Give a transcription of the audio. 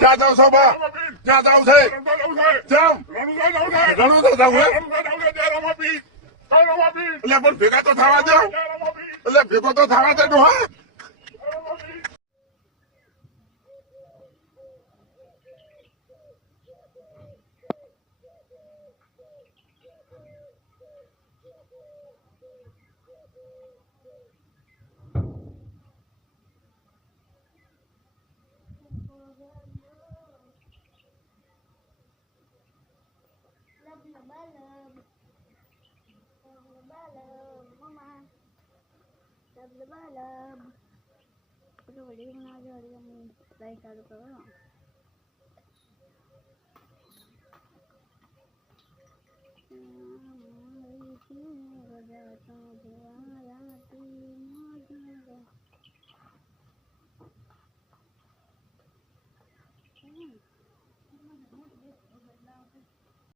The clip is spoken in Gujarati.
ક્યાં જાવ છો બા ક્યાં જાવ છે જાવ ઘણું તો જાવ એટલે પણ ભેગા તો થવા દો. એટલે ભેગો તો થવા દે હા. Sabi ba alam? Ano ba? Hindi ko nga dyan. Dahil sa lupa ko.